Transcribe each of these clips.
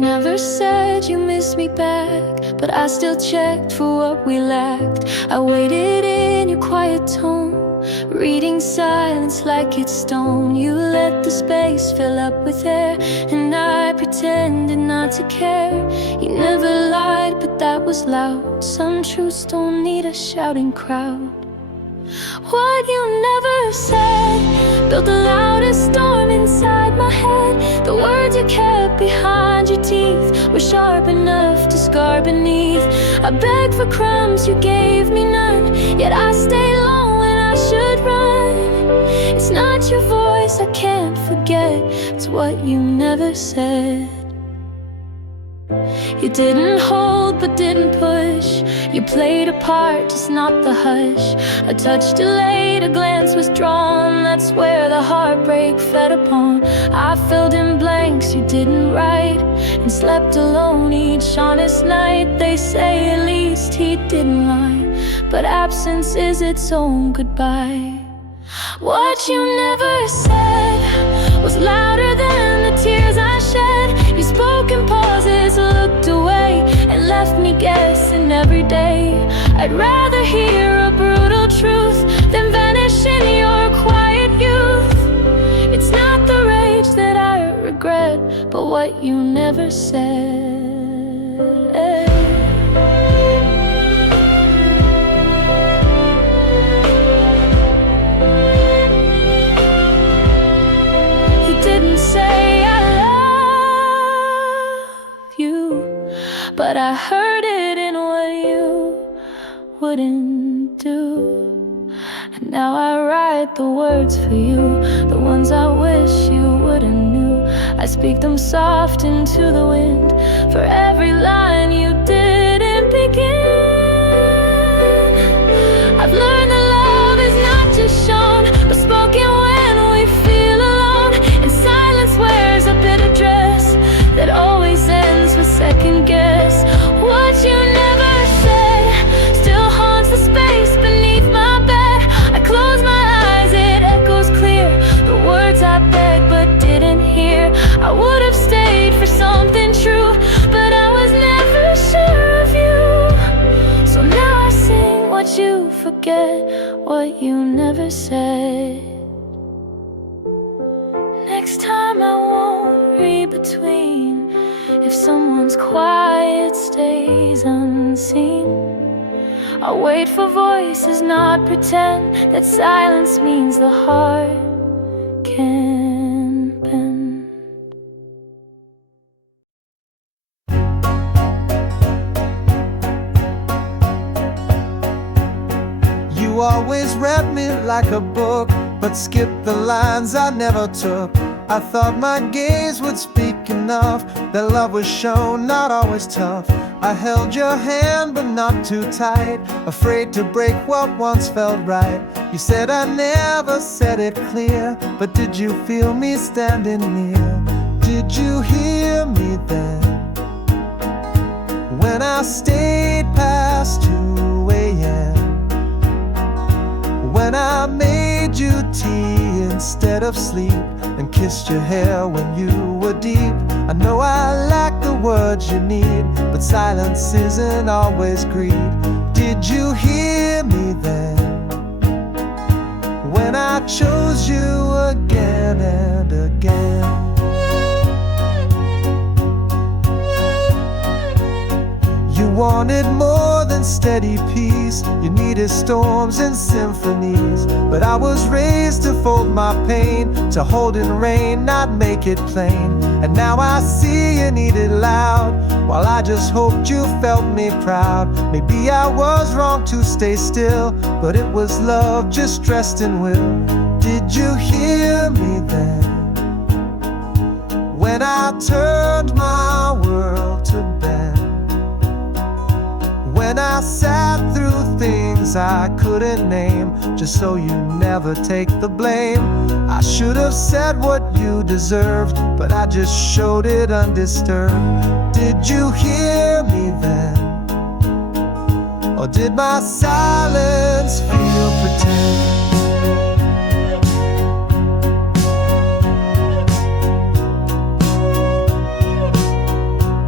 never said you missed me back, but I still checked for what we lacked. I waited in your quiet tone, reading silence like it's stone. You let the space fill up with air, and I pretended not to care. You never lied, but that was loud. Some truths don't need a shouting crowd. What you never said built the loudest storm inside my head. The words you kept behind your teeth were sharp enough to scar beneath. I begged for crumbs, you gave me none, yet I stayed long when I should run. It's not your voice I can't forget, it's what you never said. You didn't hold but didn't push. You played a part, just not the hush. A touch delayed, a glance withdrawn. That's where the heartbreak fed upon. I filled in blanks you didn't write, and slept alone each honest night. They say at least he didn't lie, but absence is its own goodbye. What you never said was louder than the tears I shed. You spoke in pauses, looked away, and left me guessing every day. I'd rather hear a brutal truth than vanish in your quiet youth. It's not the rage that I regret, but what you never said. But I heard it in what you wouldn't do. And now I write the words for you, the ones I wish you would've knew. I speak them soft into the wind, for every line you didn't begin. I've learned that love is not just shown, but spoken when we feel alone. And silence wears a bitter dress that always ends with second guess. What you never said still haunts the space beneath my bed. I close my eyes, it echoes clear, the words I begged but didn't hear. I would have stayed for something true, but I was never sure of you. So now I sing what you forget, what you never said. Next time I won't read between. If someone's quiet stays unseen, I'll wait for voices, not pretend that silence means the heart can bend. You always read me like a book, but skipped the lines I never took. I thought my gaze would speak enough, that love was shown, not always tough. I held your hand but not too tight, afraid to break what once felt right. You said I never said it clear, but did you feel me standing near? Did you hear me then, when I stayed past 2 a.m.? When I made you tea instead of sleep, and kissed your hair when you were deep. I know I lack the words you need, but silence isn't always greed. Did you hear me then, when I chose you again and again? You wanted more than steady peace, you needed storms and symphonies. But I was raised to fold my pain, to hold in rain, not make it plain. And now I see you need it loud, while I just hoped you felt me proud. Maybe I was wrong to stay still, but it was love just dressed in will. Did you hear me then, when I turned my world to bend? When I sat through things I couldn't name, just so you never take the blame. I should have said what you deserved, but I just showed it undisturbed. Did you hear me then, or did my silence feel pretend?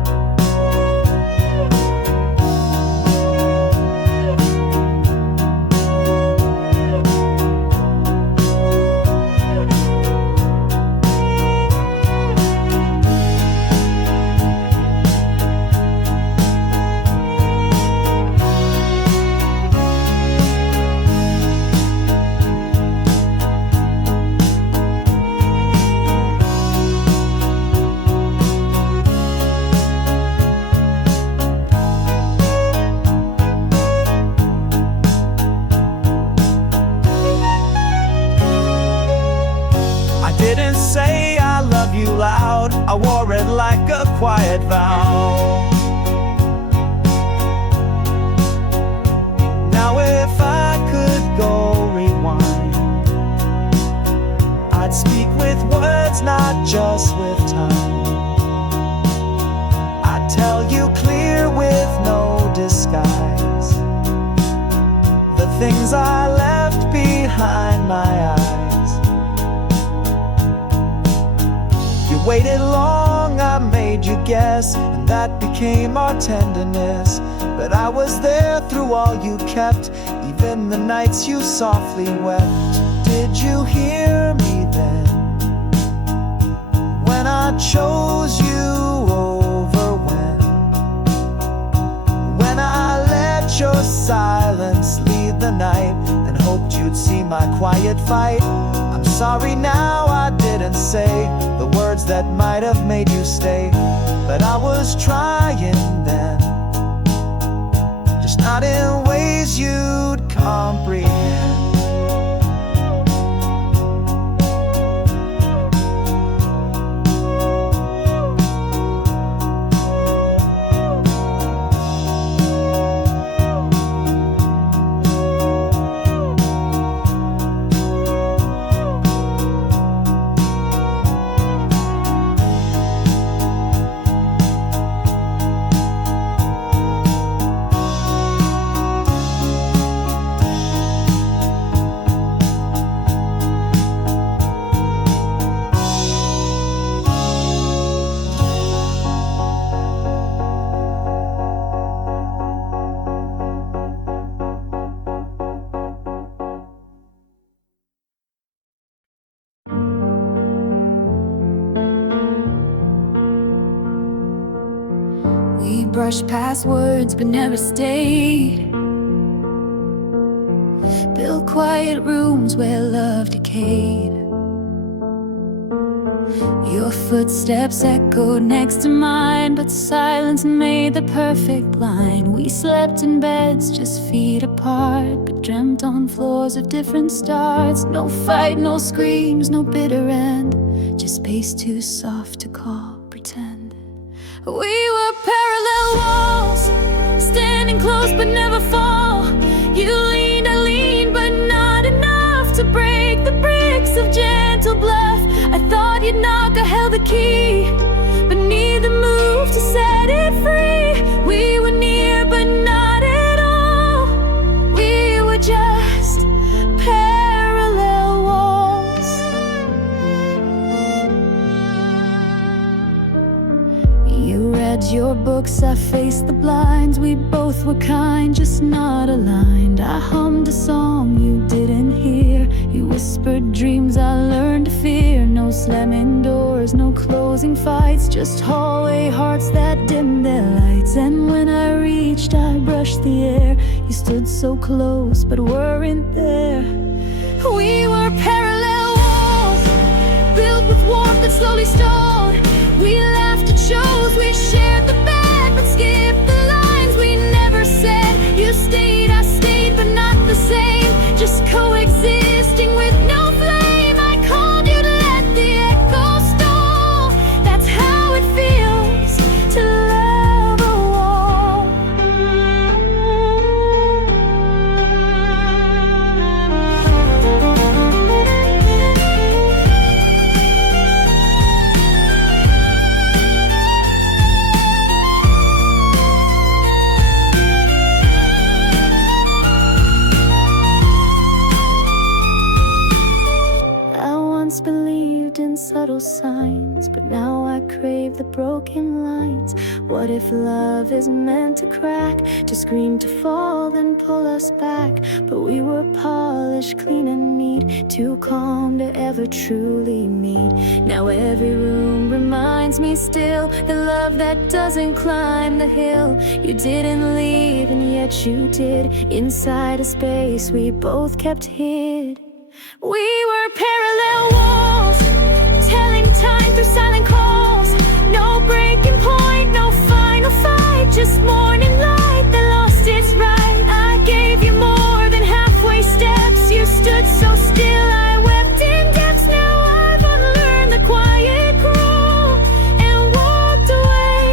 quiet vow. Now if I could go rewind, I'd speak with words, not just with time. I'd tell you clear with no disguise the things I left behind my eyes. You waited long, I made you guess, and that became our tenderness. But I was there through all you kept, even the nights you softly wept. Did you hear me then, when I chose you over when I let your silence lead the night and hoped you'd see my quiet fight? I'm sorry now I didn't say the words that might have made you stay, but I was trying then, just not in ways you'd comprehend. We brushed past words but never stayed, built quiet rooms where love decayed. Your footsteps echoed next to mine, but silence made the perfect line. We slept in beds just feet apart, but dreamt on floors of different starts. No fight, no screams, no bitter end, just space too soft to call pretend. We were parallel walls, standing close but never fall. You leaned, I leaned, but not enough to break the bricks of gentle bluff. I thought you'd knock, I held the key, but neither moved to set it free. We were near but not at all. We were just parallel walls. You read your books, I faced the blinds. We both were kind, just not aligned. I hummed a song you didn't hear. You whispered dreams I learned to fear. No slamming doors, no closing fights, just hallway hearts that dimmed their lights. And when I reached, I brushed the air. You stood so close but weren't there. We were parallel walls, built with warmth that slowly stalled. We laughed at shows, we shared the bed, but skipped the lines we never said. You stayed, I stayed, but not the same, just coexisting with no flame. I called you to let the echo stall. That's how it feels to love a wall. Believed in subtle signs, but now I crave the broken lines. What if love is meant to crack, to scream, to fall, then pull us back? But we were polished, clean and neat, too calm to ever truly meet. Now every room reminds me still the love that doesn't climb the hill. You didn't leave and yet you did, inside a space we both kept hid. We were parallel walls, telling time through silent calls. No breaking point, no final fight, just morning light that lost its right. I gave you more than halfway steps. You stood so still, I wept in depths. Now I've unlearned the quiet crawl and walked away.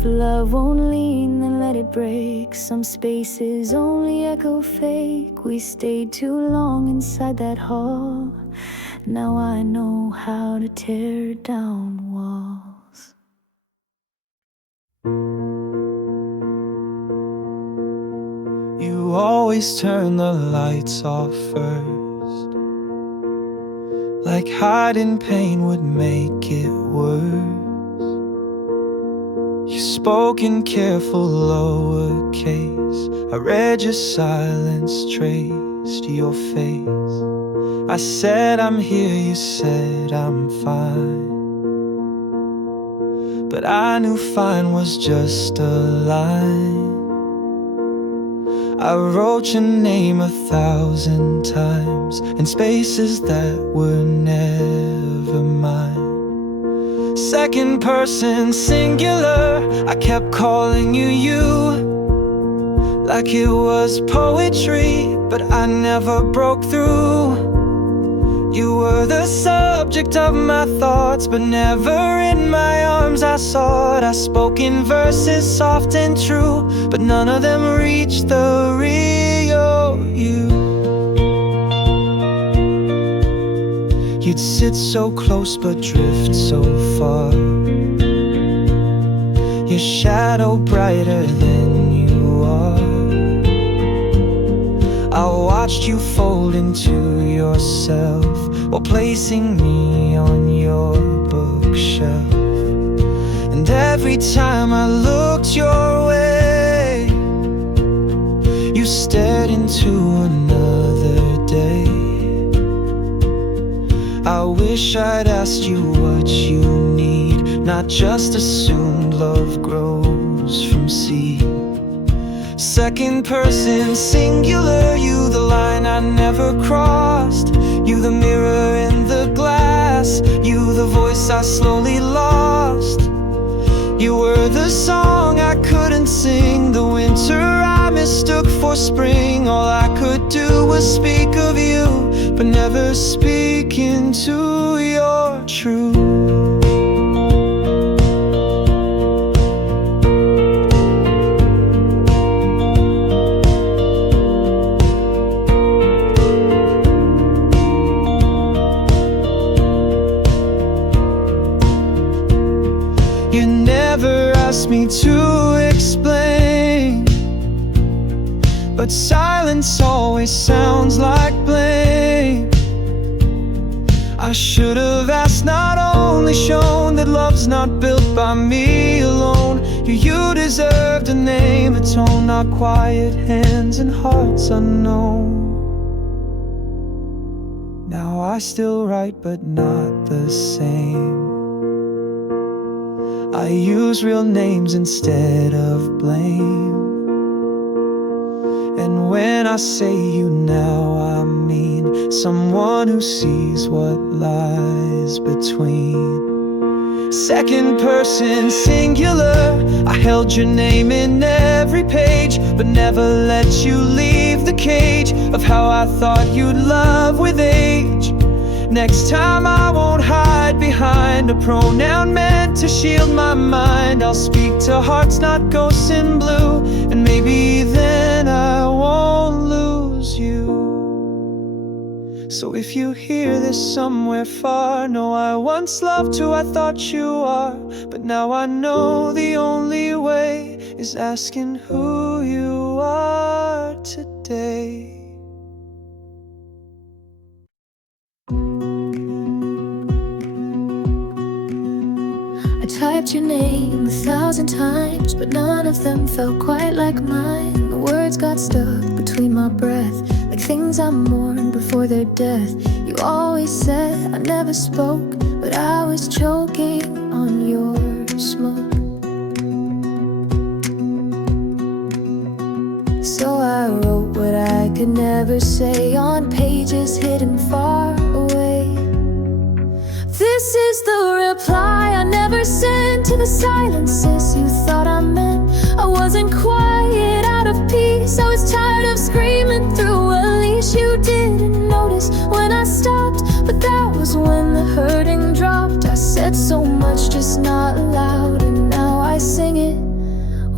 If love won't lean, then let it break. Some spaces only echo fake. We stayed too long inside that hall. Now I know how to tear down walls. You always turn the lights off first, like hiding pain would make it worse. You spoke in careful lowercase. I read your silence, traced your face. I said I'm here, you said I'm fine, but I knew fine was just a line. I wrote your name 1,000 times in spaces that were never mine. Second person singular, I kept calling you you, like it was poetry, but I never broke through. You were the subject of my thoughts, but never in my arms I saw it. I spoke in verses soft and true, but none of them reached the real you. You'd sit so close but drift so far, your shadow brighter than you are. I watched you fold into yourself while placing me on your bookshelf. And every time I looked your way, you stared into another day. I wish I'd asked you what you need, not just assumed love grows from seed. Second person singular, you the line I never crossed. You the mirror in the glass, you the voice I slowly lost. You were the song I couldn't sing, the winter I mistook for spring. All I could do was speak of you, but never speak into your truth. You never asked me to explain, but silence always sounds like blame. I should have asked, not only shown that love's not built by me alone. You deserved a name, a tone, not quiet hands and hearts unknown. Now I still write, but not the same. I use real names instead of blame. And when I say you now, I mean someone who sees what lies between. Second person singular, I held your name in every page, but never let you leave the cage of how I thought you'd love with age. Next time I won't hide behind a pronoun meant to shield my mind. I'll speak to hearts, not ghosts in blue, and maybe then I won't lose you. So if you hear this somewhere far, know I once loved who I thought you are, but now I know the only way is asking who you are today. I typed your name 1,000 times, but none of them felt quite like mine. The words got stuck between my breath, like things I mourned before their death. You always said I never spoke, but I was choking on your smoke. So I wrote what I could never say on pages hidden far away. This is the reply I never sent to the silences you thought I meant. I wasn't quiet, out of peace. I was tired of screaming through a leash. You didn't notice when I stopped, but that was when the hurting dropped. I said so much, just not loud, and now I sing it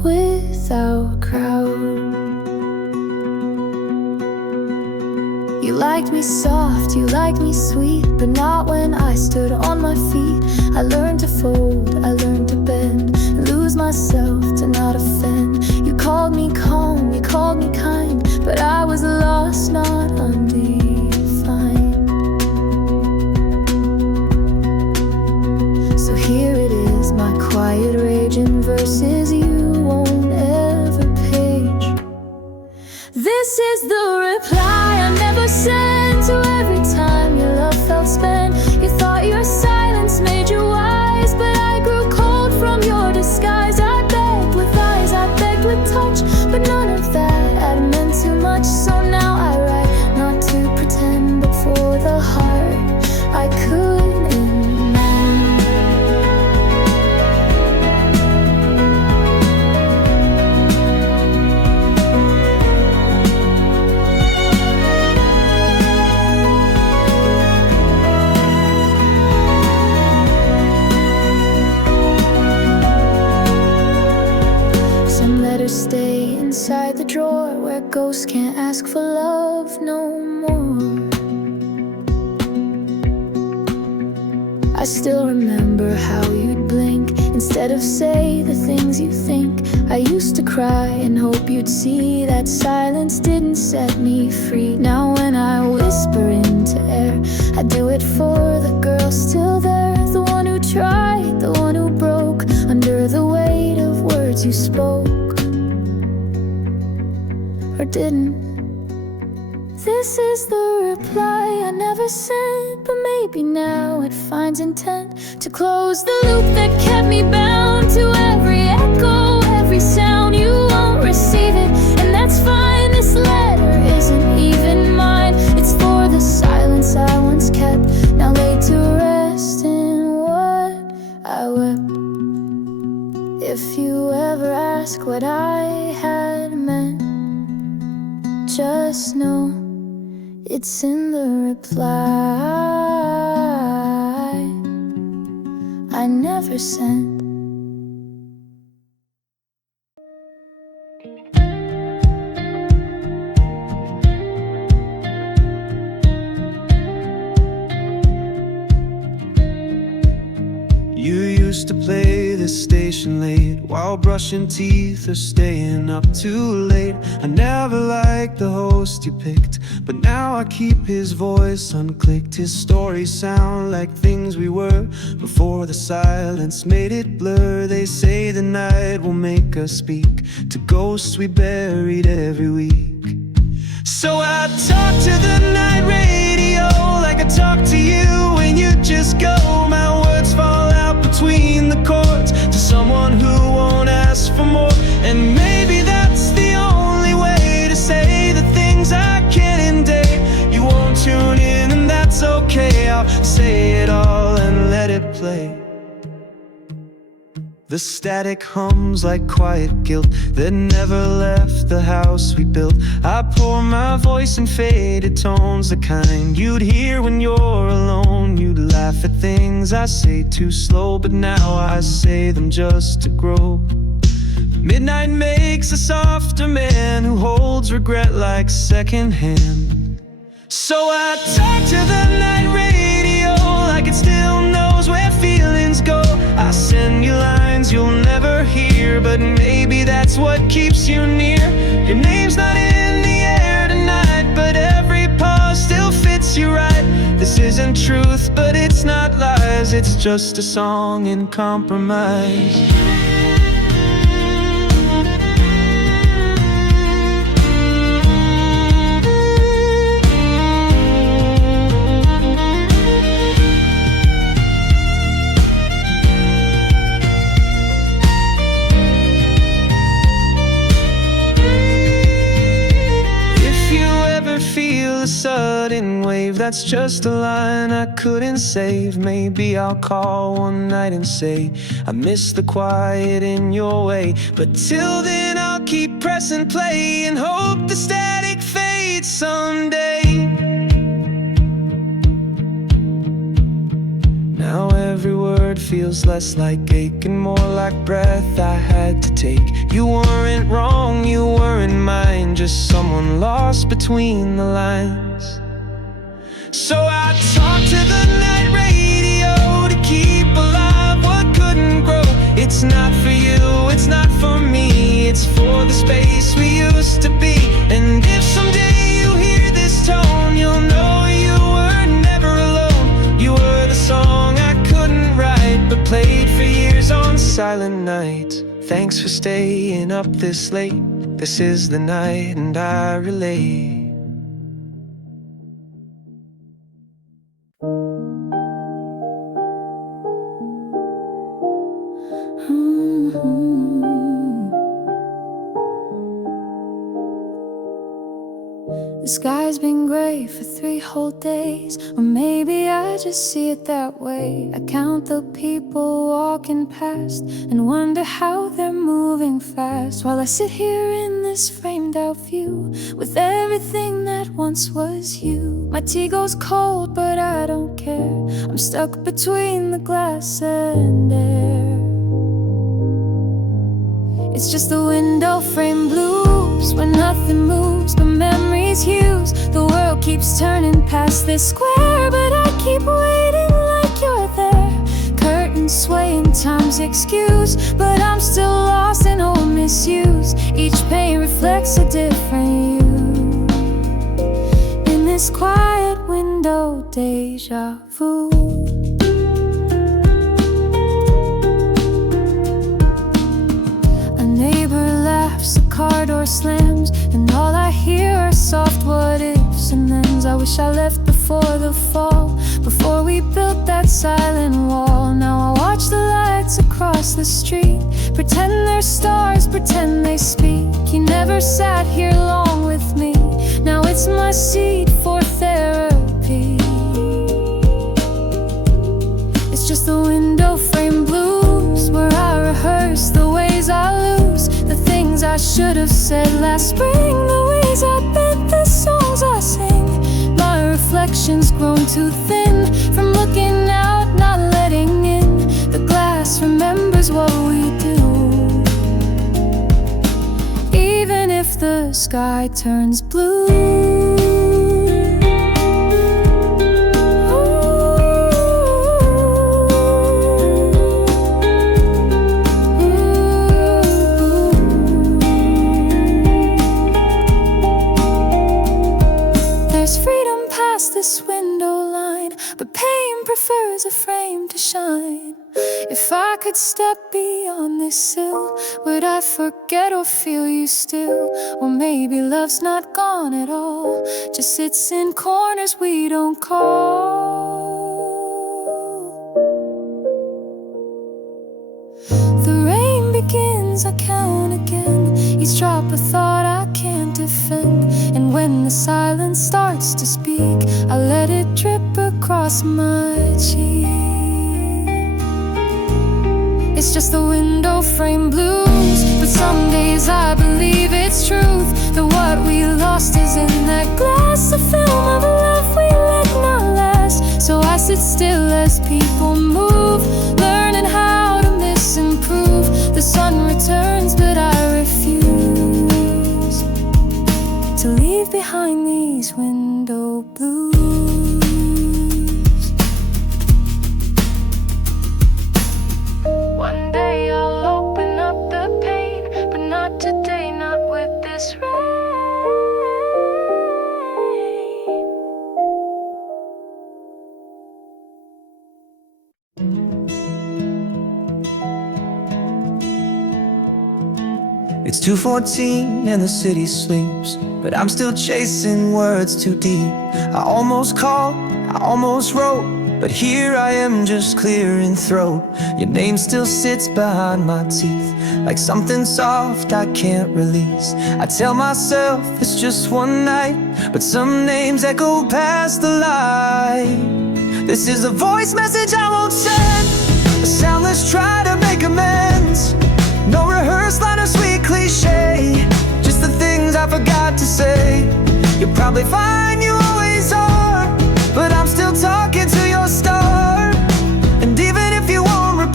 without a crowd. You liked me soft, you liked me sweet, but not when I stood on my feet. I learned to fold, I learned to bend, lose myself to not offend. You called me calm, you called me kind, but I was lost, not undefined. So here it is, my quiet rage in verses you won't ever page. This is the reply I never sent to every time your love felt spent. You thought your silence made you wise, but I grew cold from your disguise. I begged with eyes, I begged with touch, but none of that had meant too much. So now I write, not to pretend, but for the heart I couldn't mend. Stay inside the drawer where ghosts can't ask for love no more. I still remember how you'd blink instead of say the things you think. I used to cry and hope you'd see that silence didn't set me free. Now when I whisper into air, I do it for the girl still there, the one who tried, the one who broke under the weight of words you spoke or didn't. This is the reply I never sent, but maybe now it finds intent to close the loop that kept me bound to every echo, every sound. You won't receive it, and that's fine. This letter isn't even mine. It's for the silence I once kept, now laid to rest in what I wept. If you ever ask what I had meant, just know it's in the reply I never sent. You used to play this station late while brushing teeth or staying up too late. I never liked the host you picked, but now I keep his voice unclicked. His stories sound like things we were before the silence made it blur. They say the night will make us speak to ghosts we buried every week. So I talk to the night radio like I talk to you when you just go. My words fall out between the chords to someone who won't ask for more. And maybe that's the only way to say the things I can't endure. You won't tune in and that's okay. I'll say it all and let it play. The static hums like quiet guilt that never left the house we built. I pour my voice in faded tones, the kind you'd hear when you're alone. You'd laugh at things I say too slow, but now I say them just to grow. Midnight makes a softer man who holds regret like secondhand. So I talk to the night radio like it still knows where feelings go. I send you lines you'll never hear, but maybe that's what keeps you near. Your name's not in the air tonight, but every pause still fits you right. This isn't truth, but it's not lies. It's just a song in compromise. A sudden wave, that's just a line I couldn't save. Maybe I'll call one night and say I miss the quiet in your way. But till then I'll keep pressing play and hope the static fades someday. Now every word feels less like ache and more like breath I had to take. You weren't wrong, you weren't mine, just someone lost between the lines. So I talked to the night radio to keep alive what couldn't grow. It's not for you, it's not for me, it's for the space we used to be. And if someday you hear this tone, you'll know you were never alone. You were the song I couldn't write, but played for years on silent night. Thanks for staying up this late. This is the night and I relate. The sky's been gray for 3 whole days, or maybe I just see it that way. I count the people walking past and wonder how they're moving fast, while I sit here in this framed out view with everything that once was you. My tea goes cold, but I don't care. I'm stuck between the glass and air. It's just the window frame blues where nothing moves but memories' hues. The world keeps turning past this square, but I keep waiting like you're there. Curtains sway in time's excuse, but I'm still lost in old misuse. Each pain reflects a different you. In this quiet window, deja vu. The car door slams, and all I hear are soft what ifs and thens. I wish I left before the fall, before we built that silent wall. Now I watch the lights across the street, pretend they're stars, pretend they speak. You never sat here long with me, now it's my seat for therapy. It's just the window frame blues where I rehearse the ways I lose, the things I should have said last spring, the ways I bent, the songs I sing. My reflection's grown too thin from looking out, not letting in. The glass remembers what we do, even if the sky turns blue. This window line, but pain prefers a frame to shine. If I could step beyond this sill, would I forget or feel you still? Or maybe love's not gone at all, just sits in corners we don't call. The rain begins, I count again, each drop a thought I can't defend. And when the silence starts to speak, I let it drip across my cheek. It's just the window frame blues, but some days I believe it's truth, that what we lost is in that glass, a film of a love we let not last. So I sit still as people move, learning how to miss and prove. The sun returns, but I refuse to leave behind these window blues. One day I'll open up the pain, but not today, not with this rain. It's 2:14 and the city sleeps, but I'm still chasing words too deep. I almost called, I almost wrote, but here I am just clearing throat. Your name still sits behind my teeth, like something soft I can't release. I tell myself it's just one night, but some names echo past the light. This is a voice message I won't send, a soundless try to make amends. No rehearsed line or sweet cliche, just the things I forgot to say. You're probably fine, you always are, but I'm still talking to your star. And even if you won't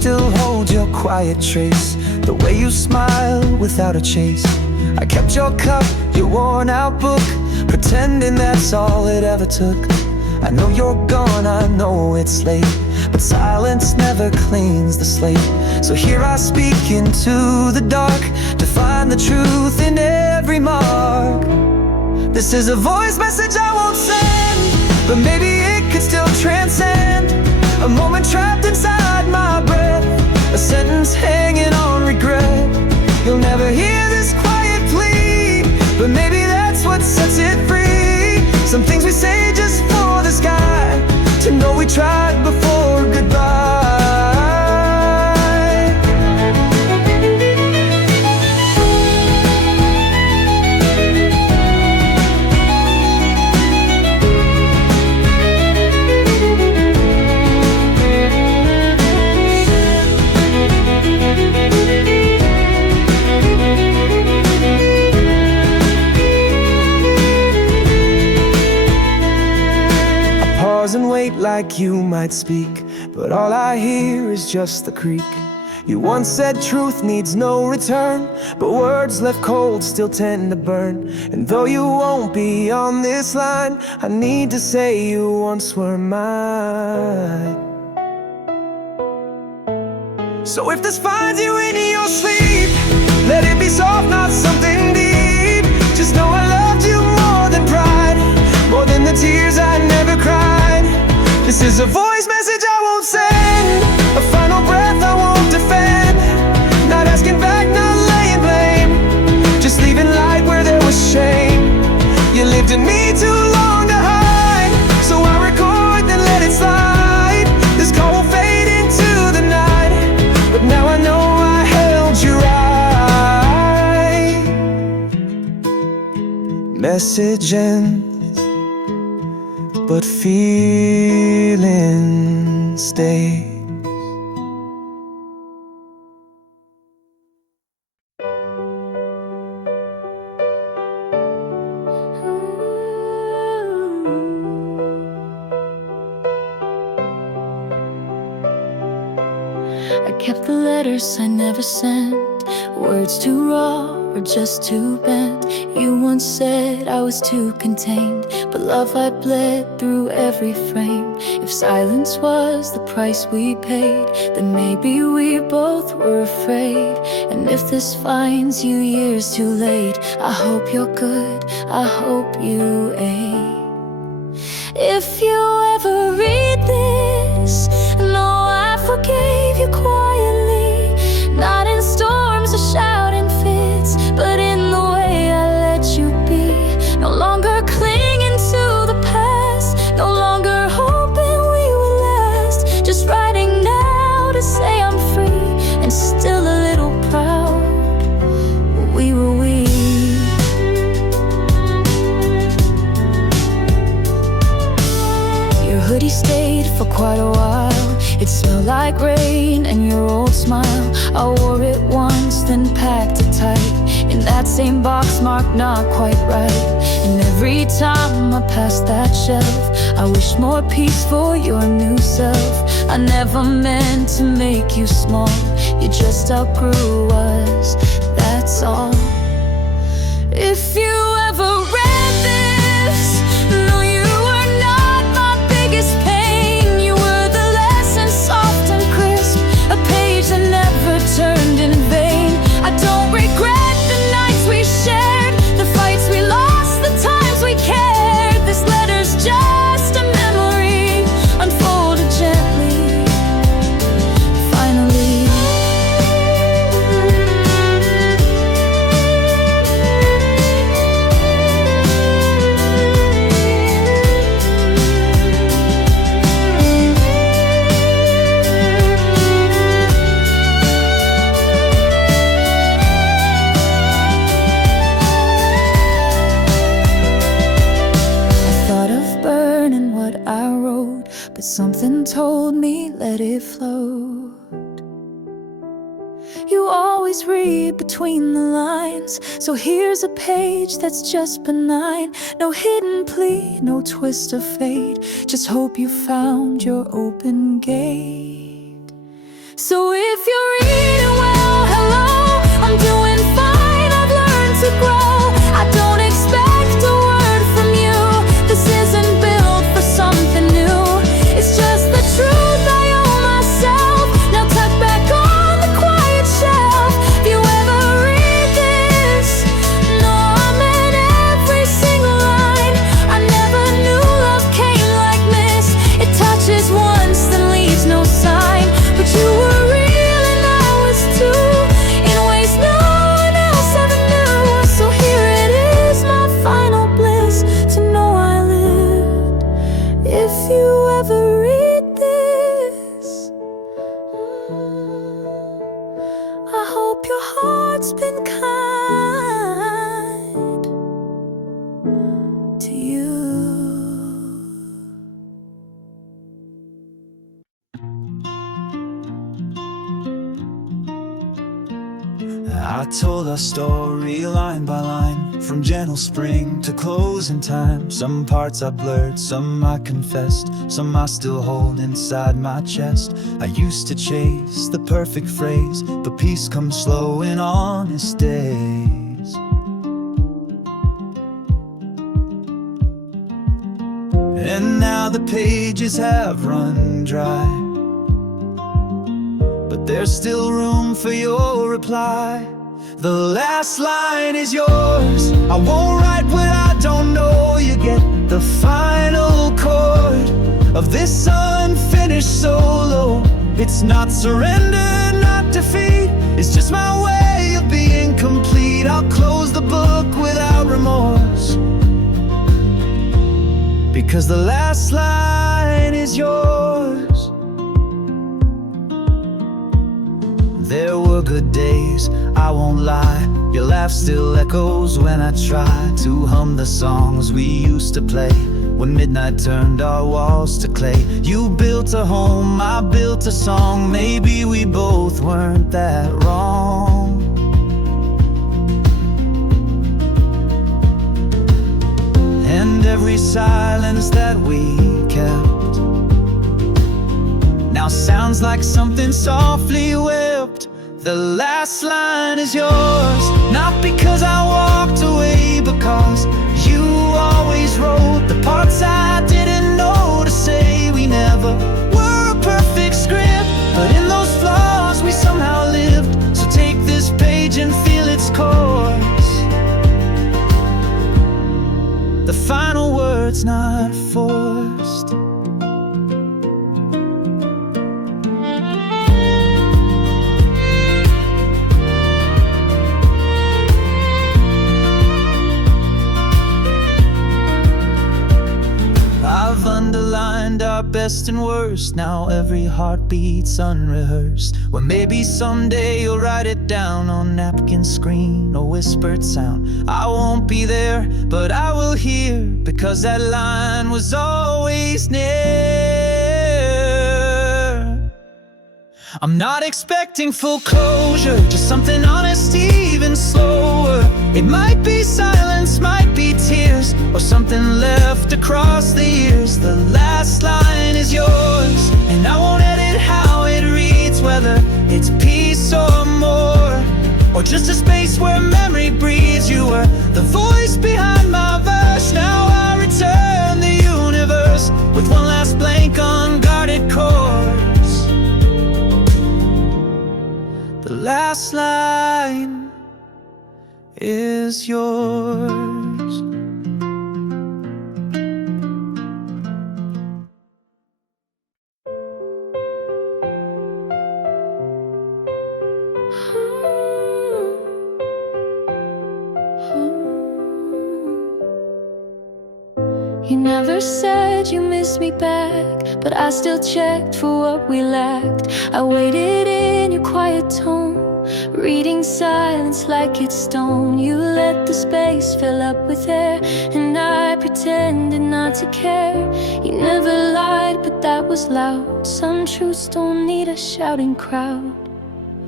still hold your quiet trace, the way you smile without a chase. I kept your cup, your worn out book, pretending that's all it ever took. I know you're gone, I know it's late, but silence never cleans the slate. So here I speak into the dark, to find the truth in every mark. This is a voice message I won't send, but maybe it could still transcend a moment trapped inside my breath, a sentence hanging on regret. You'll never hear this quiet plea, but maybe that's what sets it free. Some things we say just for the sky, to know we tried before goodbye. And wait like you might speak, but all I hear is just the creak. You once said truth needs no return, but words left cold still tend to burn. And though you won't be on this line, I need to say you once were mine. So if this finds you in your sleep, let it be soft, not something deep. Just know I loved you more than pride, more than the tears I never cried. This is a voice message I won't send, a final breath I won't defend. Not asking back, not laying blame, just leaving light where there was shame. You lived in me too long to hide, so I record then let it slide. This call will fade into the night, but now I know I held you right. Message ends, but feeling stays. I kept the letters I never sent, words too raw or just too bent. You once said I was too contained, but love I bled through every frame. If silence was the price we paid, then maybe we both were afraid. And if this finds you years too late, I hope you're good, I hope you ain't. If you ever read this, know I forgave you quietly, not in storms or shouting fits, but in the way I let you be. No longer clinging to the past, no longer hoping we would last. Just writing now to say I'm free and still a little proud. We were we. Your hoodie stayed for quite a while. It smelled like rain and your old smile. I wore it once, then packed it tight in that same box marked not quite right. And every time I passed that shelf, I wish more peace for your new self. I never meant to make you small, you just outgrew us, that's all. If you ever read this, know you were not my biggest pain. You were the lesson, soft and crisp, a page that never turned in vain. I don't regret the nights we shared, the fights we lost, the times we cared. This letter's just a memory, unfolded gently, finally. But something told me let it float. You always read between the lines, so here's a page that's just benign. No hidden plea, no twist of fate, just hope you found your open gate. So if you're reading well, hello, I'm doing fine, I've learned to grow. I don't expect a word from you, this isn't built for something new. It's just the truth I owe myself, now tuck back on the quiet shelf. If you ever read this, no, I meant every single line. I never knew love came like this. It touches once, then leaves no sign. But you were real and I was too, in ways no one else ever knew. So here it is, my final bliss, to know I lived. If you ever read this, I hope your heart's been kind to you. I told our story line by line, from gentle spring to closing time. Some parts I blurred, some I confessed, some I still hold inside my chest. I used to chase the perfect phrase, but peace comes slow in honest days. And now the pages have run dry, but there's still room for your reply. The last line is yours. I won't write what I don't know. You get the final chord of this unfinished solo. It's not surrender, not defeat, it's just my way of being complete. I'll close the book without remorse, because the last line is yours. There were good days, I won't lie. Your laugh still echoes when I try to hum the songs we used to play, when midnight turned our walls to clay. You built a home, I built a song. Maybe we both weren't that wrong. And every silence that we kept now sounds like something softly wept. The last line is yours, not because I walked away, because you always wrote the parts I didn't know to say. We never were a perfect script, but in those flaws we somehow lived. So take this page and feel its course. The final word's not forced. I've underlined our best and worst, now every heartbeat's unrehearsed. Well, maybe someday you'll write it down on napkin screen or whispered sound. I won't be there, but I will hear, because that line was always near. I'm not expecting full closure, just something honest, even slower. It might be silence, might be tears, or something left across the years. The last line is yours, and I won't edit how it reads, whether it's peace or more, or just a space where memory breathes. You were the voice behind my verse. Now I return the universe with one last blank unguarded chords. The last line is yours. You never said you missed me back, but I still checked for what we lacked. I waited in your quiet tone, reading silence like it's stone. You let the space fill up with air, and I pretended not to care. You never lied, but that was loud. Some truths don't need a shouting crowd.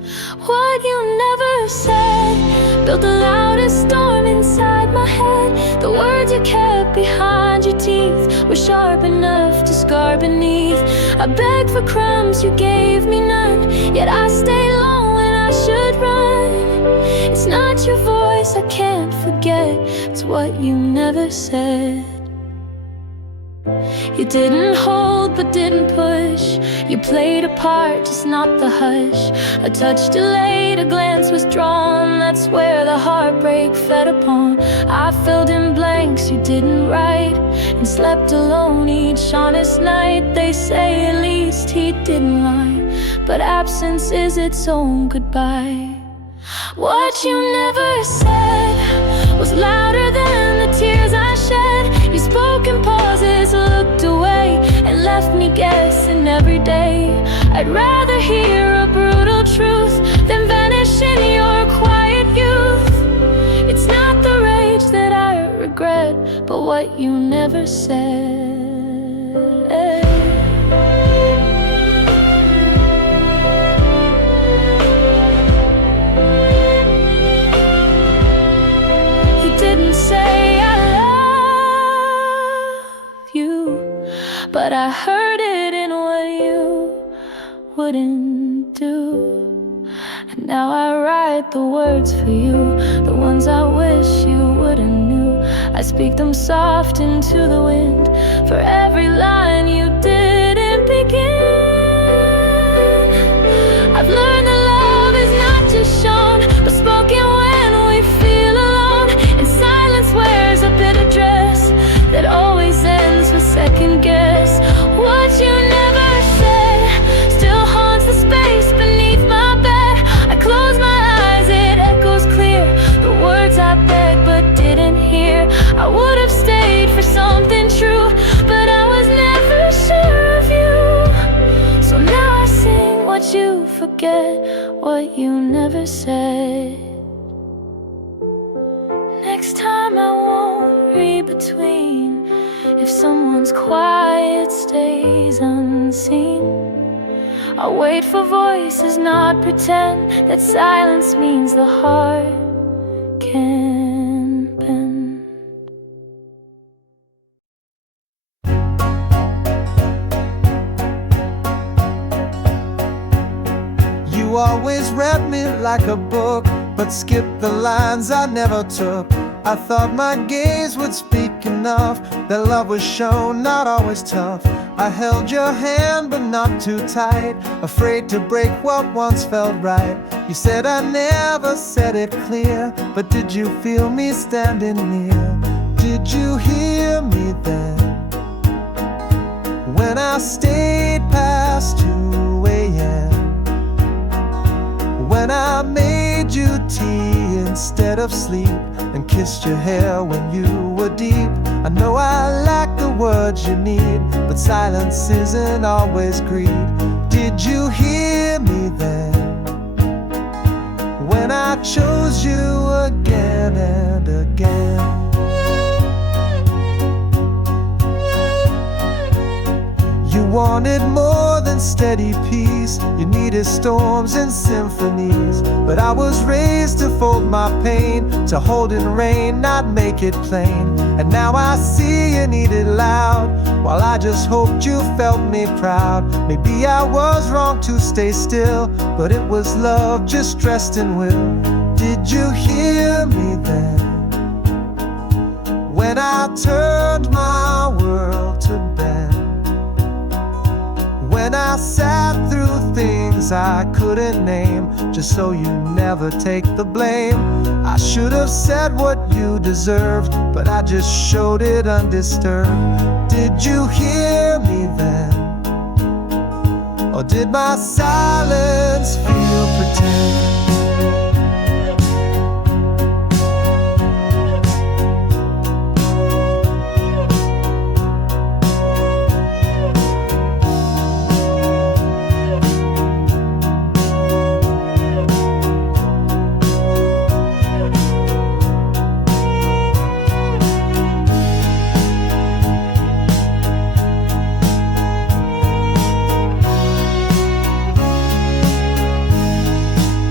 What you never said built the loudest storm inside my head. The words you kept behind your teeth were sharp enough to scar beneath. I begged for crumbs, you gave me none, yet I stay long when I should run. It's not your voice I can't forget, it's what you never said. You didn't hold but didn't push. You played a part, just not the hush. A touch delayed, a glance withdrawn. That's where the heartbreak fed upon. I filled in blanks you didn't write, and slept alone each honest night. They say at least he didn't lie, but absence is its own goodbye. What you never said was louder than the tears I shed. You spoke in pauses, looked away, and left me guessing every day. I'd rather hear a brutal truth than vanish in your quiet youth. It's not the rage that I regret, but what you never said. But I heard it in what you wouldn't do. And now I write the words for you, the ones I wish you wouldn't knew. I speak them soft into the wind, for every line you didn't begin. I've learned that love is not just shown, but spoken when we feel alone. And silence wears a bitter dress that always ends with second guess. What you never said still haunts the space beneath my bed. I close my eyes, it echoes clear, the words I begged but didn't hear. I would have stayed for something true, but I was never sure of you. So now I sing what you forget, what you never said. Next time I won't read between. If someone's quiet stays unseen, I'll wait for voices, not pretend that silence means the heart can bend. You always read me like a book, but skipped the lines I never took. I thought my gaze would speak enough, that love was shown, not always tough. I held your hand but not too tight, afraid to break what once felt right. You said I never said it clear, but did you feel me standing near? Did you hear me then, when I stayed past 2 a.m.? When I made you tea instead of sleep, and kissed your hair when you were deep. I know I lack the words you need, but silence isn't always greed. Did you hear me then, when I chose you again and again? You wanted more than steady peace, you needed storms and symphonies. But I was raised to fold my pain, to hold in rain, not make it plain. And now I see you need it loud, while I just hoped you felt me proud. Maybe I was wrong to stay still, but it was love just dressed in will. Did you hear me then, when I turned my world to bend? When I sat through things I couldn't name, just so you never take the blame. I should have said what you deserved, but I just showed it undisturbed. Did you hear me then, or did my silence feel pretend?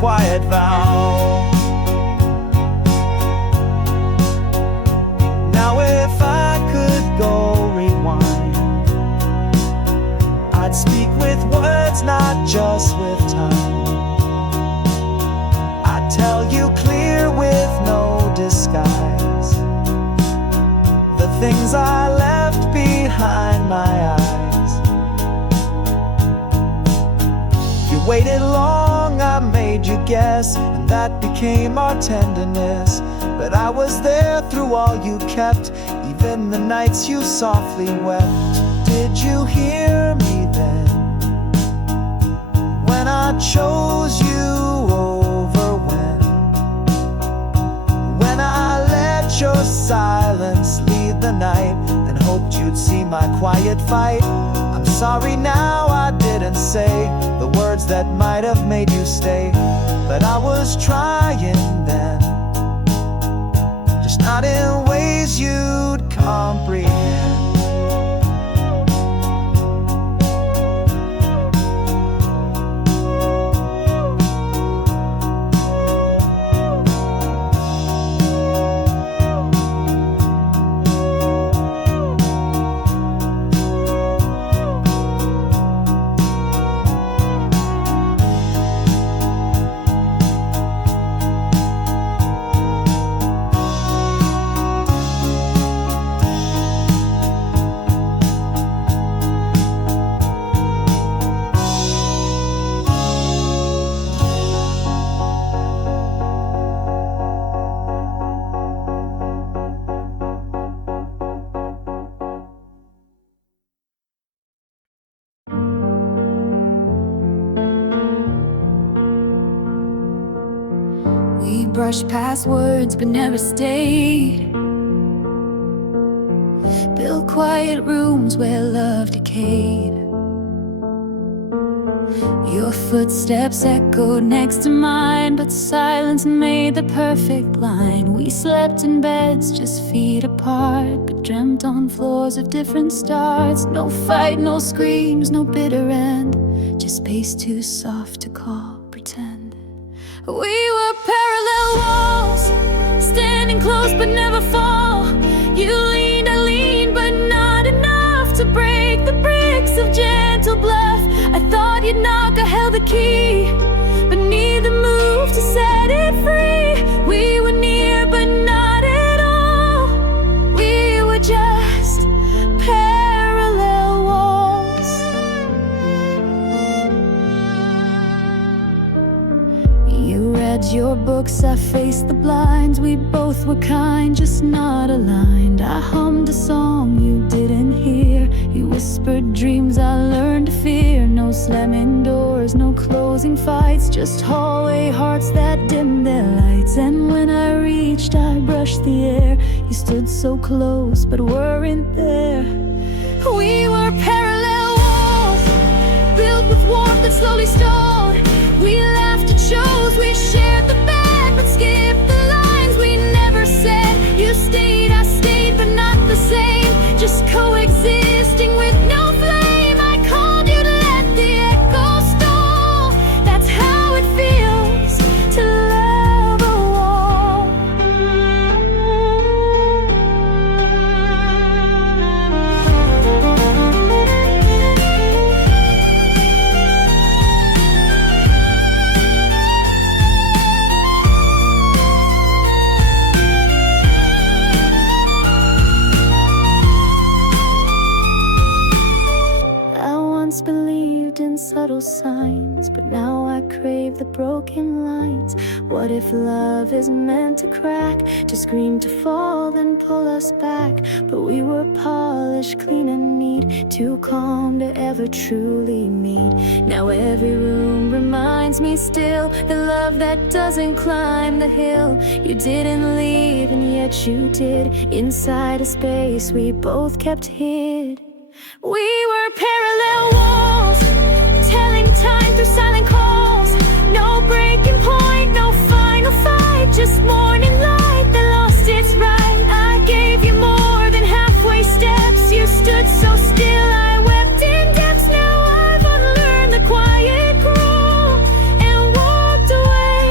quiet vow. Now if I could go rewind, I'd speak with words, not just with time. I'd tell you clear with no disguise the things I left behind my eyes. You waited long, I made you guess, and that became our tenderness. But I was there through all you kept, even the nights you softly wept. Did you hear me then, when I chose you over when I let your silence lead the night and hoped you'd see my quiet fight? I'm sorry now I didn't say the words that might have made you stay, but I was trying then, just not in ways you'd comprehend. We brushed past words but never stayed, built quiet rooms where love decayed. Your footsteps echoed next to mine, but silence made the perfect line. We slept in beds just feet apart, but dreamt on floors of different starts. No fight, no screams, no bitter end, just space too soft to call pretend. We were parallel walls, standing close but never fall. You leaned, I leaned, but not enough to break the bricks of gentle bluff. I thought you'd knock, I held the key, but neither moved to set it free. We were near but not at all. We were just parallel walls. You read your books, I faced the blinds. We both were kind, just not aligned. I hummed a song you didn't hear. You whispered dreams I learned to fear. No slamming doors, no closing fights, just hallway hearts that dimmed their lights. And when I reached, I brushed the air. You stood so close but weren't there. We were parallel walls, built with warmth that slowly stalled. We laughed at shows, we shared the bed, but skipped the lines we never said. You stayed, I stayed, but not the same, just coexisting with no flame. I called you to let the echo stall. That's how it feels to love a wall. Believed in subtle signs, but now I crave the broken lines. What if love is meant to crack, to scream, to fall, then pull us back? But we were polished, clean and neat, too calm to ever truly meet. Now every room reminds me still the love that doesn't climb the hill. You didn't leave and yet you did, inside a space we both kept hid. We were parallel walls, telling time through silent calls. No breaking point, no final fight, just morning light that lost its right. I gave you more than halfway steps. You stood so still, I wept in depths. Now I've unlearned the quiet rule and walked away.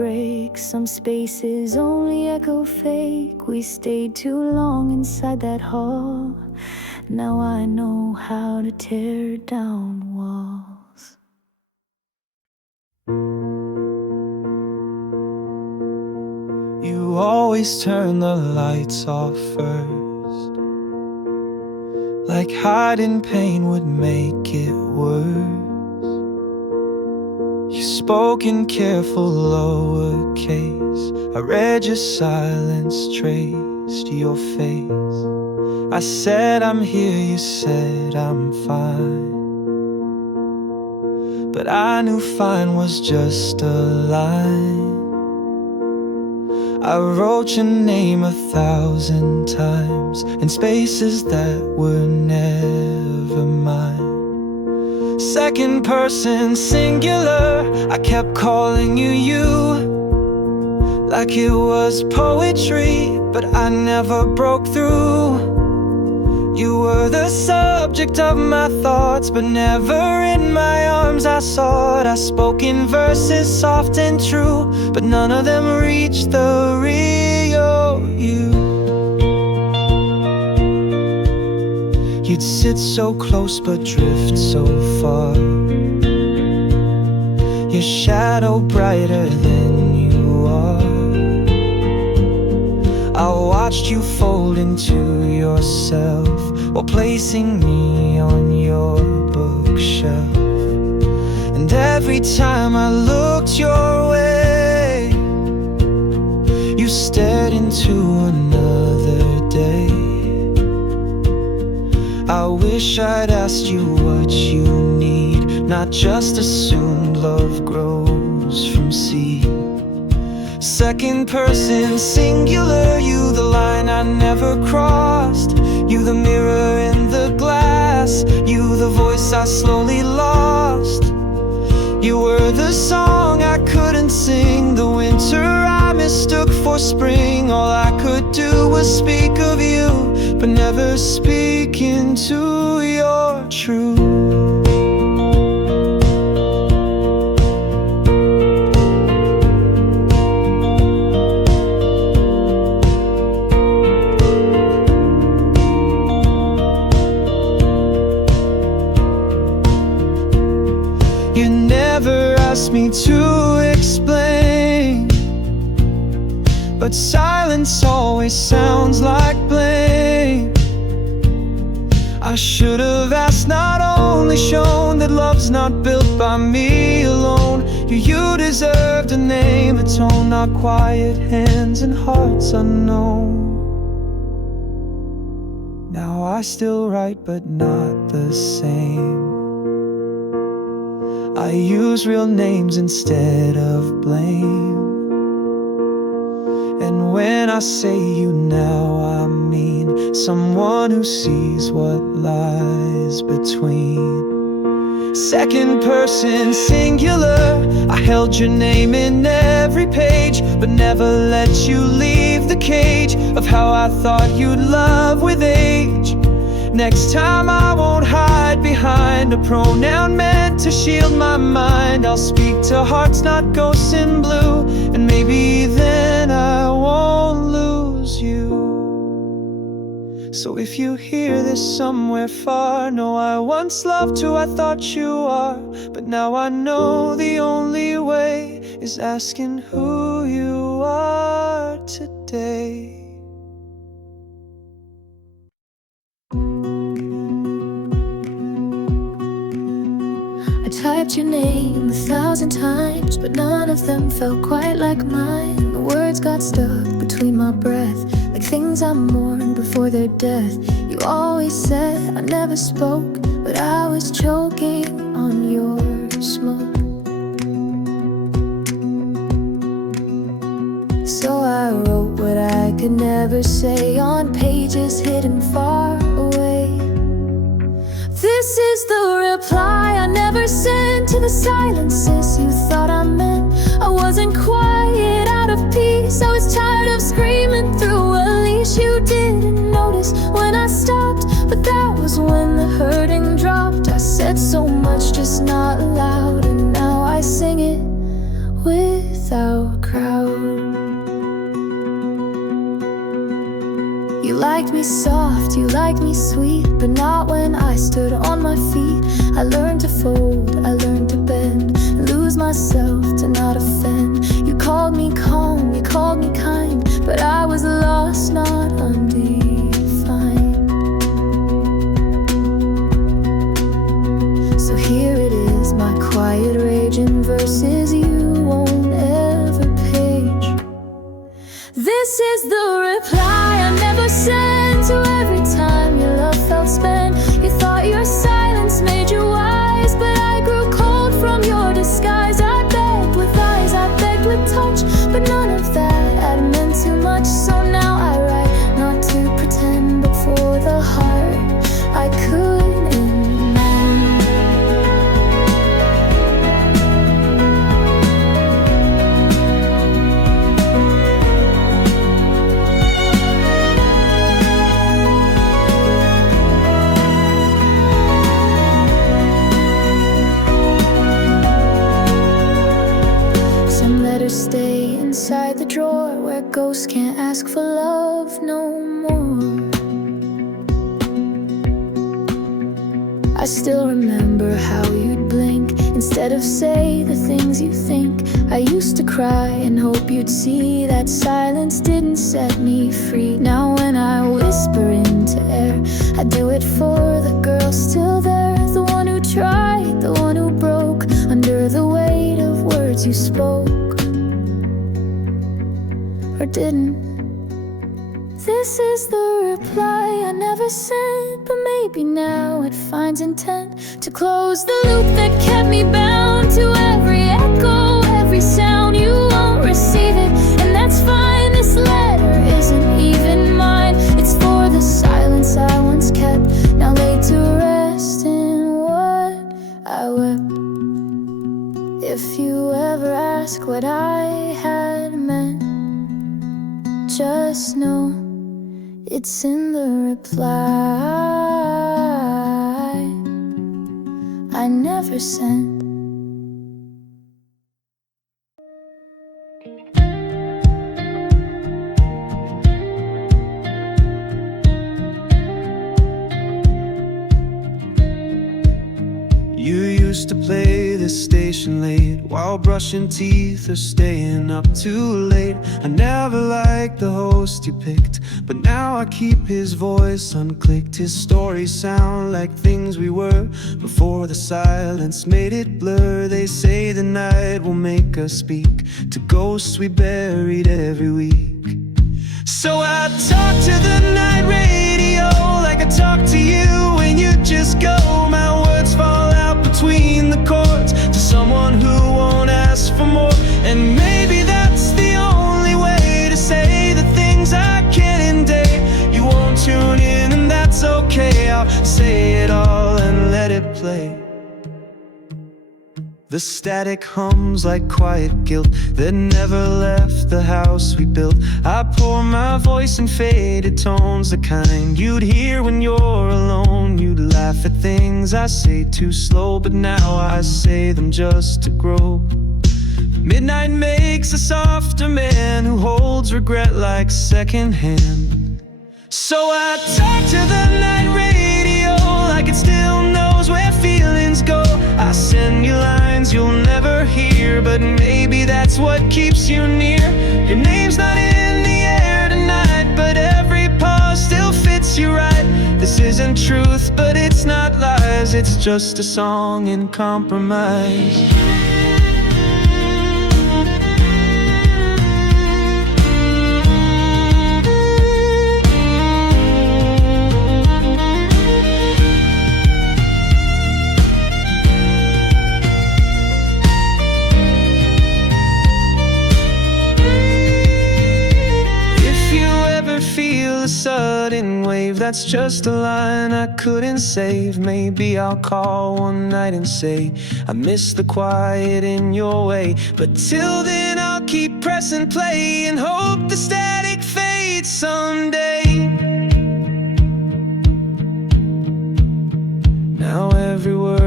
break. Some spaces only echo fake. We stayed too long inside that hall. Now I know how to tear down walls. You always turn the lights off first, like hiding pain would make it worse. You spoke in careful lowercase. I read your silence, traced your face. I said I'm here, you said I'm fine, but I knew fine was just a line. I wrote your name 1,000 times in spaces that were never mine. Second person singular, I kept calling you you, like it was poetry, but I never broke through. You were the subject of my thoughts, but never in my arms I saw it. I spoke in verses soft and true, but none of them reached the real you. You'd sit so close but drift so far, your shadow brighter than you are. I watched you fold into yourself while placing me on your bookshelf. And every time I looked your way, you stared into another day. I wish I'd asked you what you need, not just assumed love grows from seed. Second person singular, you the line I never crossed. You the mirror in the glass, you the voice I slowly lost. You were the song I couldn't sing, the winter I mistook for spring. All I could do was speak of you, but never speak into your truth. You never asked me to explain, but silence always sounds like blame. I should have asked, not only shown that love's not built by me alone. You deserved a name, a tone, not quiet hands and hearts unknown. Now I still write, but not the same. I use real names instead of blame. And when I say you now, I mean someone who sees what lies between. Second person singular, I held your name in every page, but never let you leave the cage of how I thought you'd love with age. Next time I won't hide behind a pronoun meant to shield my mind. I'll speak to hearts, not ghosts in blue, and maybe then I won't lose you. So if you hear this somewhere far, know I once loved who I thought you are, but now I know the only way is asking who you are today. Typed your name 1,000 times, but none of them felt quite like mine. The words got stuck between my breath, like things I mourned before their death. You always said I never spoke, but I was choking on your smoke. So I wrote what I could never say on pages hidden far away. This is the reply I never sent to the silences you thought I meant. I wasn't quiet out of peace, I was tired of screaming through a leash. You didn't notice when I stopped, but that was when the hurting dropped. I said so much just not loud, and now I sing it without crowd. You liked me soft, you liked me sweet, but not when I stood on my feet. I learned to fold, I learned to bend, lose myself to not offend. You called me calm, you called me kind, but I was lost, not undefined. So here it is, my quiet rage in verses you won't ever page. This is the reply I never sent to every time your love felt spent. You thought your silence made you wise, but I grew cold from your disguise. I begged with eyes, I begged with touch, but none of that had meant too much. So now I write, not to pretend, but for the heart I couldn't mend. Some letters stay inside the drawer where ghosts can't ask for love no more. I still remember how you'd blink instead of say the things you think. I used to cry and hope you'd see that silence didn't set me free. Now when I whisper into air, I do it for the girl still there, the one who tried, the one who broke under the weight of words you spoke or didn't. This is the reply I never sent, but maybe now it finds intent to close the loop that kept me bound to every echo, every sound. You won't receive it, and that's fine. This letter isn't even mine. It's for the silence I once kept, now laid to rest in what I wept. If you ever ask what I had meant, just know it's in the reply I never sent. You used to play this station late while brushing teeth or staying up too late. I never liked the host you picked, but now I keep his voice unclicked. His stories sound like things we were before the silence made it blur. They say the night will make us speak to ghosts we buried every week. So I talk to the night radio like I talk to you when you just go. My words fall out between the chords to someone who won't ask for more. And maybe that's the only way to say the things I can't in day. You won't tune in and that's okay. I'll say it all and let it play. The static hums like quiet guilt that never left the house we built. I pour my voice in faded tones, the kind you'd hear when you're alone. You'd laugh at things I say too slow, but now I say them just to grow. Midnight makes a softer man who holds regret like secondhand. So I talk to the night radio like it still knows where feelings go. I send you lines you'll never hear, but maybe that's what keeps you near. Your name's not in the air tonight, but every pause still fits you right. This isn't truth, but it's not lies. It's just a song in compromise. A sudden wave, that's just a line I couldn't save. Maybe I'll call one night and say I miss the quiet in your way. But till then I'll keep pressing play and hope the static fades someday. Now every word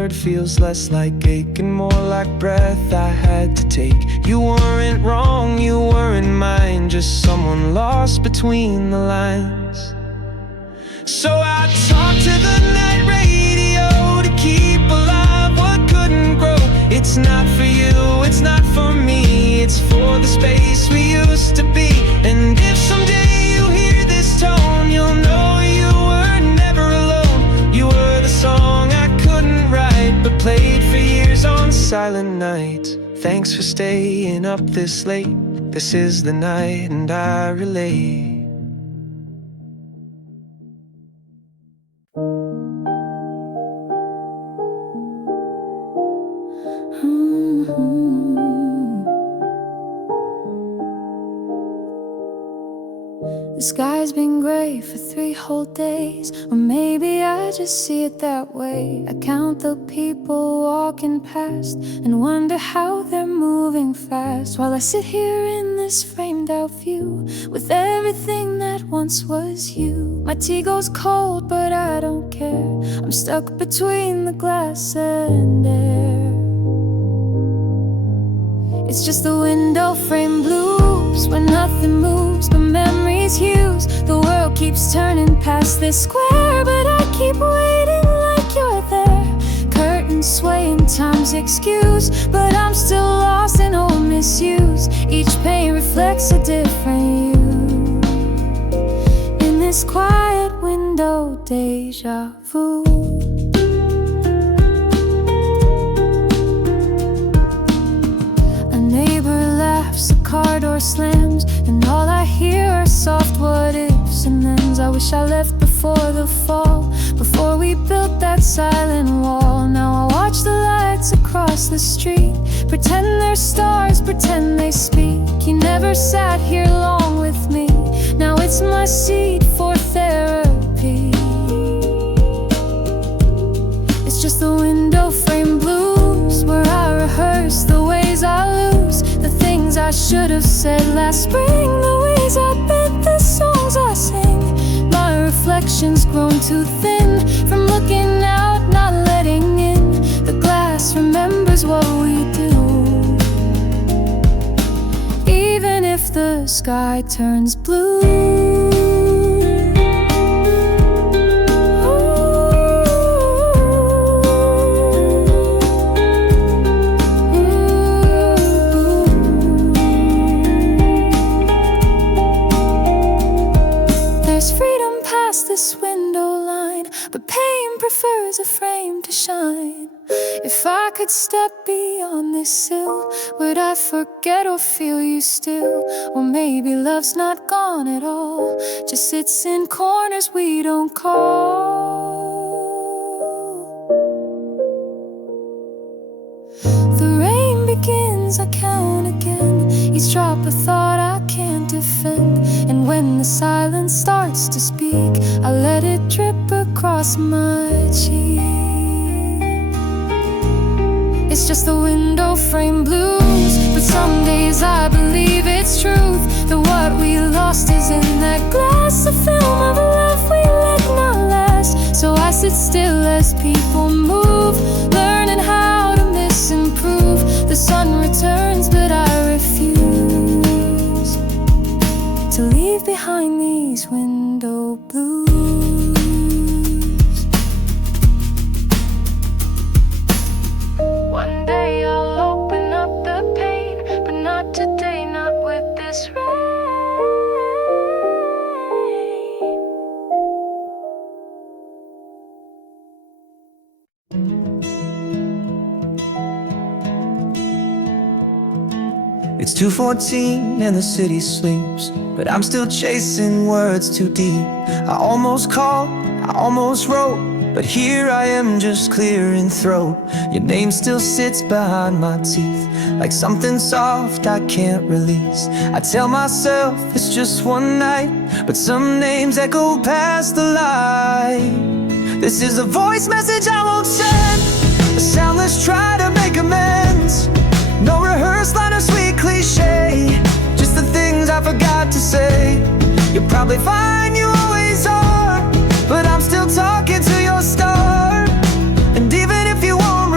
word feels less like ache and more like breath I had to take. You weren't wrong, you weren't mine, just someone lost between the lines. So I talk to the night radio to keep alive what couldn't grow. It's not for you, it's not for me, it's for the space we used to be. And if someday you hear this tone, you'll know you were never alone. You were the song I couldn't write, but played for years on silent night. Thanks for staying up this late. This is the night and I relate. The sky's been gray for 3 whole days, or maybe I just see it that way. I count the people walking past and wonder how they're moving fast, while I sit here in this framed out view with everything that once was you. My tea goes cold, but I don't care. I'm stuck between the glass and air. It's just the window frame blues, where nothing moves but memories' hues. The world keeps turning past this square, but I keep waiting like you're there. Curtains sway in time's excuse, but I'm still lost in old misuse. Each pain reflects a different you. In this quiet window, deja vu. The car door slams, and all I hear are soft what ifs and thens. I wish I left before the fall, before we built that silent wall. Now I watch the lights across the street, pretend they're stars, pretend they speak. You never sat here long with me, now it's my seat for therapy. It's just the window frame blues, where I rehearse the ways I lose, the things I should have said last spring, the ways I bet, the songs I sing. My reflection's grown too thin from looking out, not letting in. The glass remembers what we do, even if the sky turns blue. This window line, but pain prefers a frame to shine. If I could step beyond this sill, would I forget or feel you still? Or maybe love's not gone at all, just sits in corners we don't call. The rain begins, I count again, each drop a thought I can't defend. And when the silence starts to speak, I let it drip across my cheek. It's just the window frame blues, but some days I believe it's truth, that what we lost is in that glass, a film of a life we let not last. So I sit still as people move, learning how to misimprove. The sun returns, but I refuse to leave behind these window blues. One day I'll open up the pain, but not today, not with this rain. It's 2:14 and the city sleeps, but I'm still chasing words too deep. I almost called, I almost wrote, but here I am just clearing throat. Your name still sits behind my teeth, like something soft I can't release. I tell myself it's just one night, but some names echo past the light. This is a voice message I won't send, a soundless try to make amends. No rehearsed line or sweet cliche, just the things I forgot to say. You're probably fine, you always are, but I'm still talking to your star. And even if you want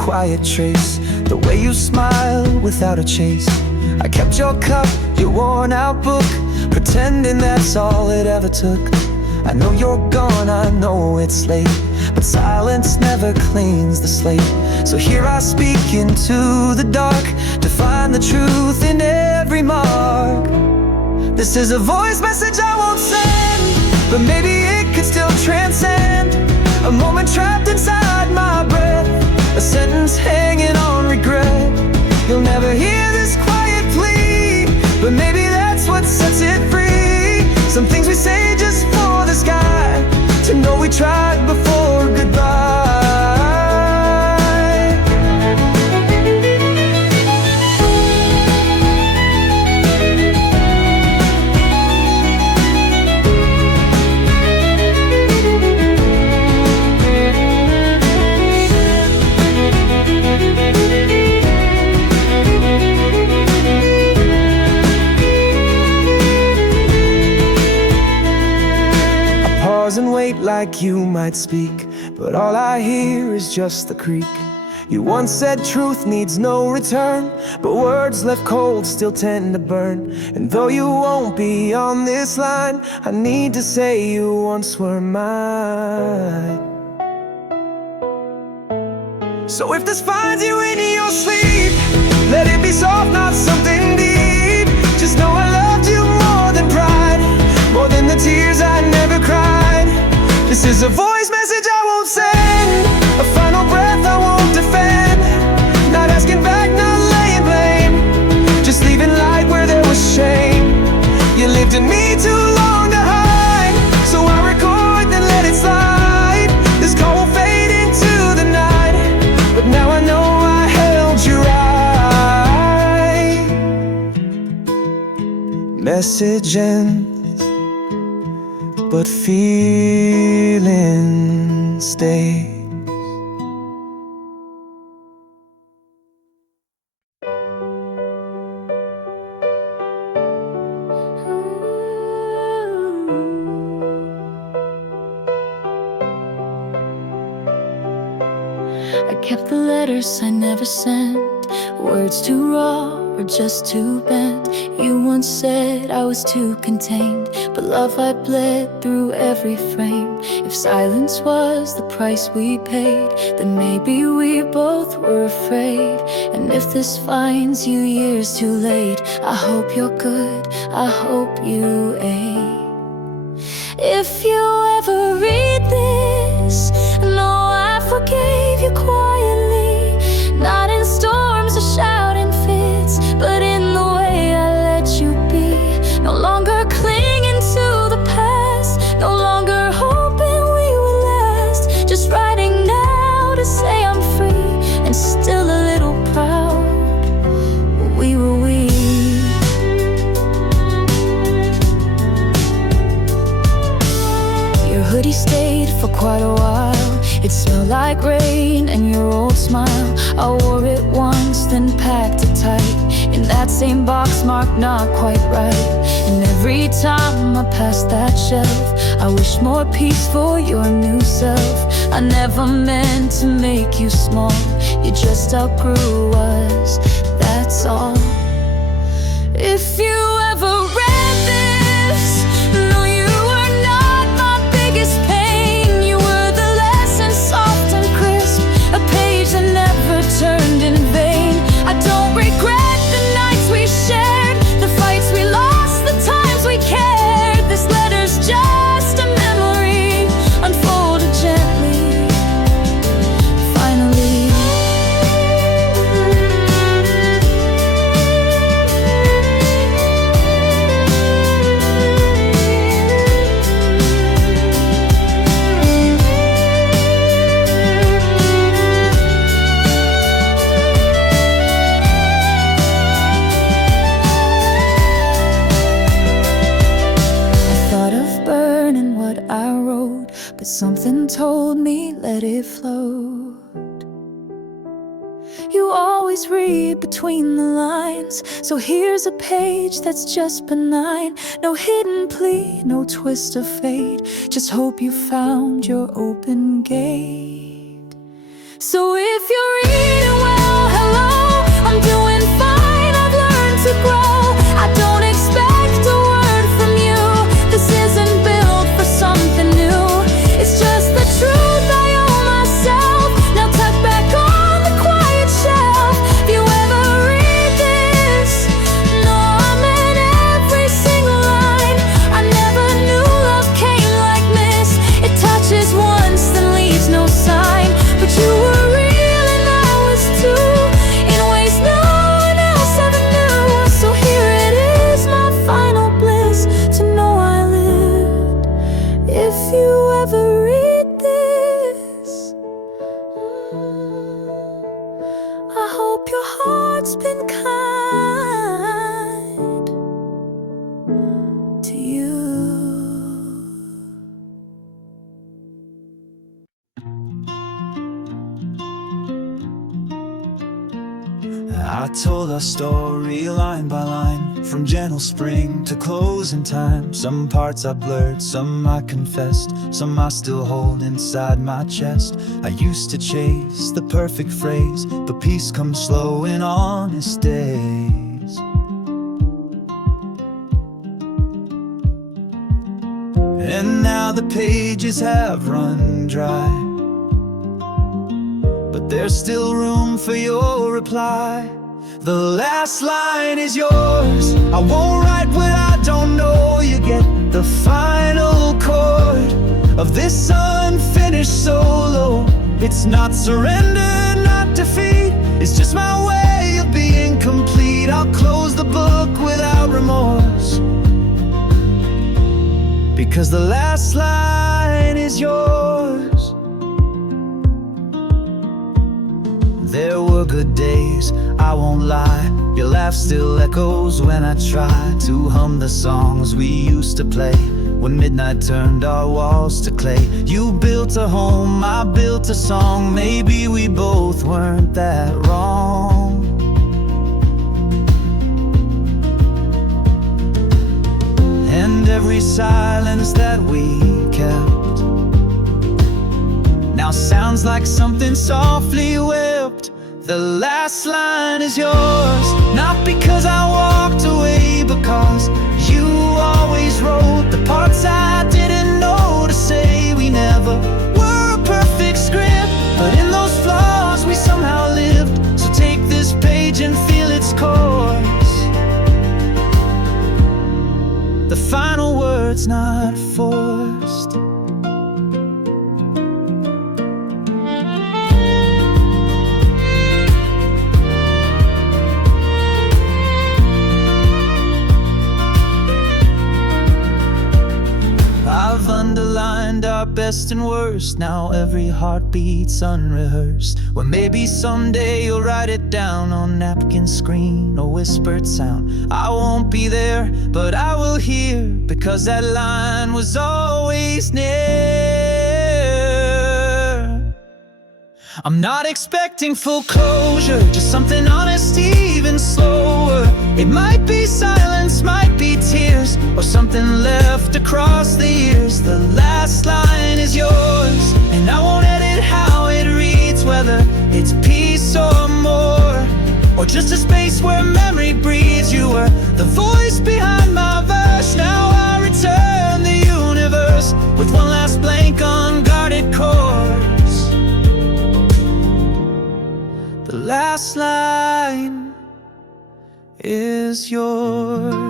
quiet trace, the way you smile without a chase. I kept your cup, your worn out book, pretending that's all it ever took. I know you're gone, I know it's late, but silence never cleans the slate. So here I speak into the dark, to find the truth in every mark. This is a voice message I won't send, but maybe it could still transcend a moment trapped inside my breath, a sentence hanging on regret. You'll never hear this quiet plea, but maybe that's what sets it free. Some things we say just for the sky, to know we tried before goodbye. And wait like you might speak, but all I hear is just the creak. You once said truth needs no return, but words left cold still tend to burn. And though you won't be on this line, I need to say you once were mine. So if this finds you in your sleep, let it be soft, not something deep. Just know I loved you more than pride, more than the tears I never cried. This is a voice message I won't send, a final breath I won't defend. Not asking back, not laying blame, just leaving light where there was shame. You lived in me too long to hide, so I record then let it slide. This call will fade into the night, but now I know I held you right. Message ends, but feeling stays. I kept the letters I never sent, words too raw or just too bent. You once said I was too contained, but love I bled through every frame. If silence was the price we paid, then maybe we both were afraid. And if this finds you years too late, I hope you're good, I hope you ain't. If you ever read this, know I forgave you quietly, not in storms or shouting fits, but in the way I let you be. No longer clinging to the past, no longer hoping we will last. Just writing now to say I'm free, and still a little proud. We were we. Your hoodie stayed for quite a while. It smelled like rain and your old smile. I wore it once, then packed it tight in that same box marked not quite right. And every time I passed that shelf, I wish more peace for your new self. I never meant to make you small, you just outgrew us, that's all. If you ever read this, know you were not my biggest pain. You were the lesson, soft and crisp, a page that never turned in vain. I don't regret the nights we shared, the fights we lost, the times we cared. This letter's just a memory, unfolded gently, finally. But something told me let it float. You always read between the lines, so here's a page that's just benign. No hidden plea, no twist of fate, just hope you found your open gate. So if you're reading well, hello, I'm doing fine, I've learned to grow. I don't expect a word from you, this isn't built for something new. It's just the truth I owe myself, now tuck back on the quiet shelf. If you ever read this, know I meant every single line. I never knew love came like this, it touches once then leaves no sign. But you were real and I was too, in ways no one else ever knew. So here it is, my final bliss, to know I lived. If you ever read this, I hope your heart's been kind to you. I told our story line by line, from gentle spring to closing time. Some parts I blurred, some I confessed, some I still hold inside my chest. I used to chase the perfect phrase, but peace comes slow in honest days. And now the pages have run dry, but there's still room for your reply. The last line is yours. I won't write what I don't know. You get the final chord of this unfinished solo. It's not surrender, not defeat, it's just my way of being complete. I'll close the book without remorse, because the last line is yours. There were good days, I won't lie. Your laugh still echoes when I try to hum the songs we used to play when midnight turned our walls to clay. You built a home, I built a song. Maybe we both weren't that wrong. And every silence that we kept now sounds like something softly wept. The last line is yours, not because I walked away, because you always wrote the parts I didn't know to say. We never were a perfect script, but in those flaws we somehow lived. So take this page and feel its course. The final word's not forced. I've underlined our best and worst. Now every heartbeat's unrehearsed. Well, maybe someday you'll write it down on napkin screen or whispered sound. I won't be there, but I will hear, because that line was always near. I'm not expecting full closure, just something honest, even slower. It might be silence, might be tears, or something left across the years. The last line is yours, and I won't edit how it reads, whether it's peace or more, or just a space where memory breathes. You were the voice behind my verse. Now I return the universe with one last blank, unguarded chords. The last line is yours.